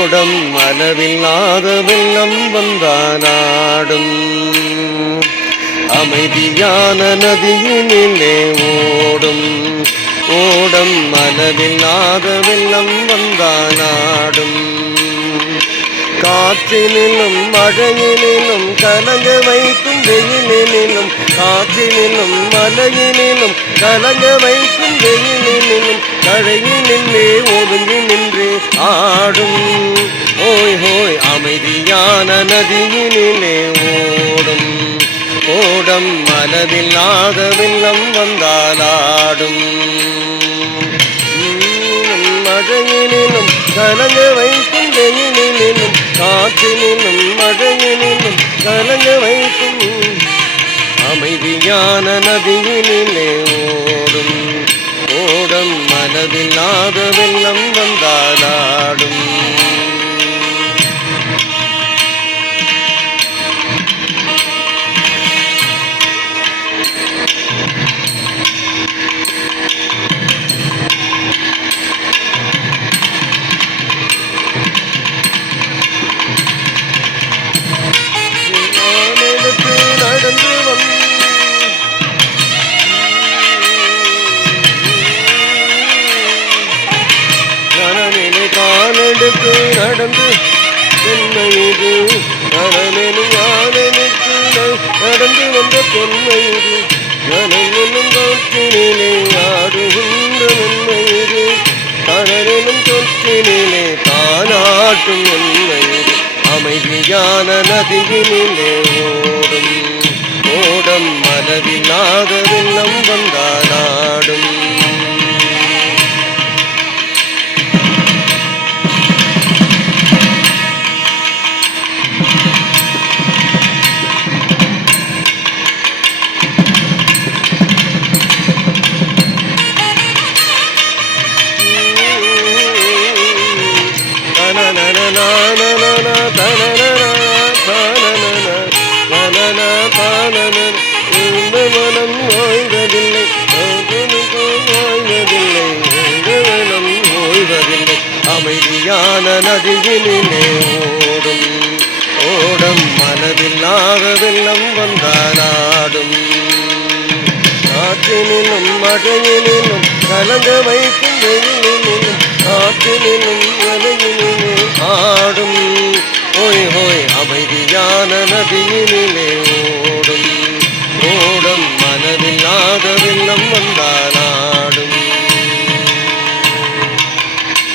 ஓடம் அளவில்லாத வெள்ளம் வந்தானாடும். அமைதியான நதியினிலே ஓடும் ஓடம் அளவில்லாத வெள்ளம் வந்தானாடும். காற்றினிலும் மழையினிலும் கலங்க வைக்கும் வெயிலினிலும், காற்றினிலும் மழையினிலும் கலங்க வைக்கும் வெயிலினிலும், கழையினிலே ஒதுங்கி நின்று ஆடும். ஓய் ஹோய் அமைதியான நதியினிலே ஓடும் ஓடம் அளவில்லாத வெள்ளம் வந்தாலாடும். மழையினிலும் கலங்க வைக்கும் வெயிலினிலும், காற்றினிலும் மழையினிலும் கலங்க வைக்கும் அமைதியான நதியினிலே ஓடும் ஓடம் அளவில்லாத வெள்ளம் வந்தாலாடும். காலெடுத்து நடந்து பெண்மையுது கடலெனும் யானெனுக்கு நடந்து வந்த பெண்மையுது, கடலெனும் தொற்றினிலே ஆடுகின்ற மென்மையுது, கடலெனும் தொற்றினிலே தானாட்டும் மென்மையுது. அமைதியான நதியினிலே ஓடும் ஓடம் அளவில்லாத வெள்ளம் வந்தாலாடும். மனம் ஓய்வதில்லை, மனம் ஓய்வதில்லை. அமைதியான நதியினிலே ஓடும் ஓடம் அளவில்லாத வெள்ளம் வந்தாலாடும். காற்றினிலும் மழையினிலும் கலங்க வைக்கும்